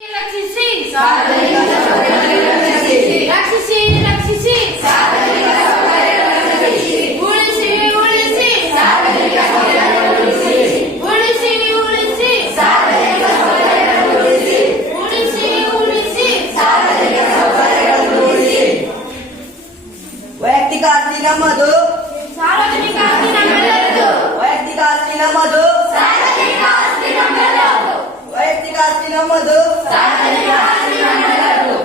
ರಕ್ಷಿಸಿ ಸಾರ್ವಜನಿಕ ಸೌಕರ್ಯಗಳನ್ನು ರಕ್ಷಿಸಿ ರಕ್ಷಿಸಿ ಸಾರ್ವಜನಿಕ ಸೌಕರ್ಯಗಳನ್ನು ಉಳಿಸಿ ಉಳಿಸಿ ಸಾರ್ವಜನಿಕ ಸೌಕರ್ಯಗಳನ್ನು ಉಳಿಸಿ ಉಳಿಸಿ ಸಾರ್ವಜನಿಕ ಸೌಕರ್ಯಗಳನ್ನು ಉಳಿಸಿ ಉಳಿಸಿ ಸಾರ್ವಜನಿಕ ಸೌಕರ್ಯಗಳನ್ನು ಉಳಿಸಿ. ವೈಯಕ್ತಿಕ ಆಸ್ತಿ ನಮ್ಮದು, ಸಾರ್ವಜನಿಕ ಆಸ್ತಿ ನಮ್ಮೆಲ್ಲರದು. ವೈಯಕ್ತಿಕ ಆಸ್ತಿ ನಮ್ಮದು, ಸಾರ್ವಜನಿಕ ಆಸ್ತಿ ನಮ್ಮೆಲ್ಲರದು. ವೈಯಕ್ತಿಕ ಆಸ್ತಿ ನಮ್ಮದು, ಸಾರ್ವಜನಿಕ ಆಸ್ತಿ ನಮ್ಮೆಲ್ಲರದು.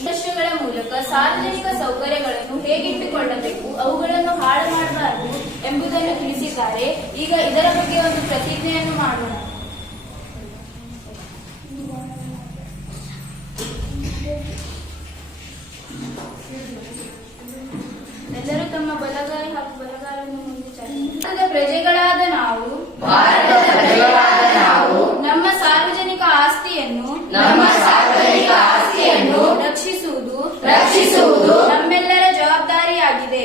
ಆದರ್ಶಗಳ ಮೂಲಕ ಸಾರ್ವಜನಿಕ ಸೌಕರ್ಯಗಳನ್ನು ಹೇಗಿಟ್ಟುಕೊಳ್ಳಬೇಕು, ಅವುಗಳನ್ನು ಹಾಳು ಮಾಡಬಾರದು ಎಂಬುದನ್ನು ತಿಳಿಸಿದ್ದಾರೆ. ಈಗ ಇದರ ಬಗ್ಗೆ ಒಂದು ಪ್ರತಿಜ್ಞೆಯನ್ನು ಮಾಡೋಣ. ಎಲ್ಲರೂ ತಮ್ಮ ಬಲಗಾಯ ಹಾಗೂ ಬಲಗಾಲನ್ನು ಮುಂದೆ ಚಾಚಿ. ಭಾರತದ ಪ್ರಜೆಗಳಾದ ನಾವು ನಮ್ಮ ಸಾರ್ವಜನಿಕ ಆಸ್ತಿಯನ್ನು ರಕ್ಷಿಸುವುದು ನಮ್ಮೆಲ್ಲರ ಜವಾಬ್ದಾರಿಯಾಗಿದೆ.